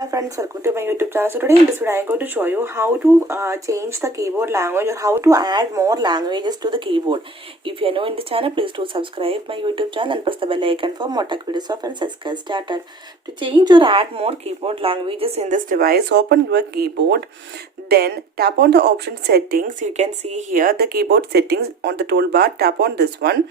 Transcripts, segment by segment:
Hi friends, welcome to my YouTube channel. So today in this video I am going to show you how to change the keyboard language or how to add more languages to the keyboard. If you are new in this channel, please do subscribe my YouTube channel and press the bell icon for more tech videos of friends. Let's get started. To change or add more keyboard languages in this device, open your keyboard, then tap on the option settings. You can see here the keyboard settings on the toolbar. Tap on this one.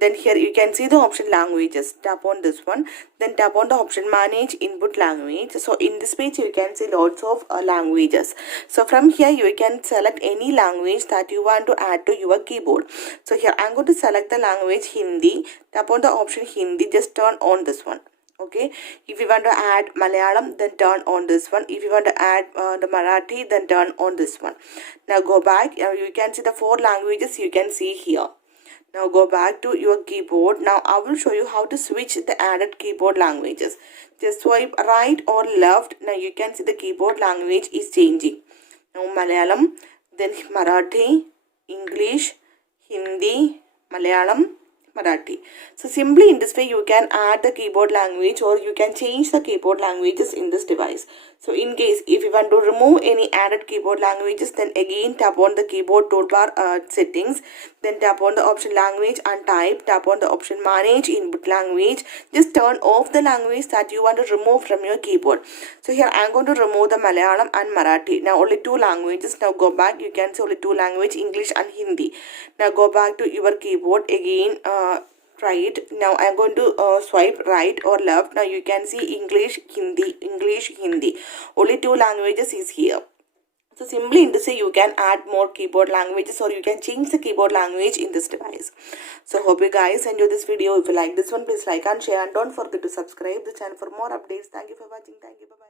Then here you can see the option languages. Tap on this one. Then tap on the option manage input language. So in this page you can see lots of languages. So from here you can select any language that you want to add to your keyboard. So here I am going to select the language Hindi. Tap on the option Hindi. Just turn on this one. Okay, if you want to add Malayalam, then turn on this one. If you want to add the Marathi, then turn on this one. Now go back. You can see the 4 languages you can see here. Now go back to your keyboard. Now I will show you how to switch the added keyboard languages. Just swipe right or left. Now you can see the keyboard language is changing. Now Malayalam, then Marathi, English, Hindi, Malayalam, Marathi. So simply in this way you can add the keyboard language or you can change the keyboard languages in this device. So in case if you want to remove any added keyboard languages, then again tap on the keyboard toolbar settings, then tap on the option language and type, tap on the option manage input language. Just turn off the language that you want to remove from your keyboard. So here I am going to remove the Malayalam and Marathi. Now only 2 languages. Now go back. You can see only 2 languages, English and Hindi. Now go back to your keyboard again. Right now I am going to swipe right or left. Now you can see English, Hindi. Only 2 languages is here. So simply in this way you can add more keyboard languages or you can change the keyboard language in this device. So hope you guys enjoy this video. If you like this one, please like and share and don't forget to subscribe the channel for more updates. Thank you for watching. Thank you. Bye bye.